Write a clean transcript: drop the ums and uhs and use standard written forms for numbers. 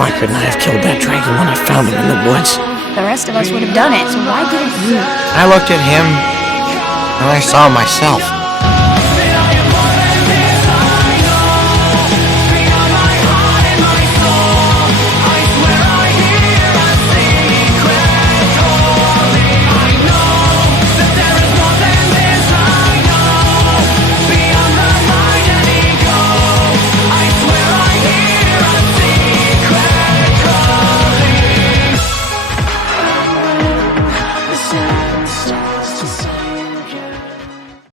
Why couldn't I have killed that dragon when I found him in the woods? The rest of us would have done it, so why didn't you? I looked at him, and I saw myself.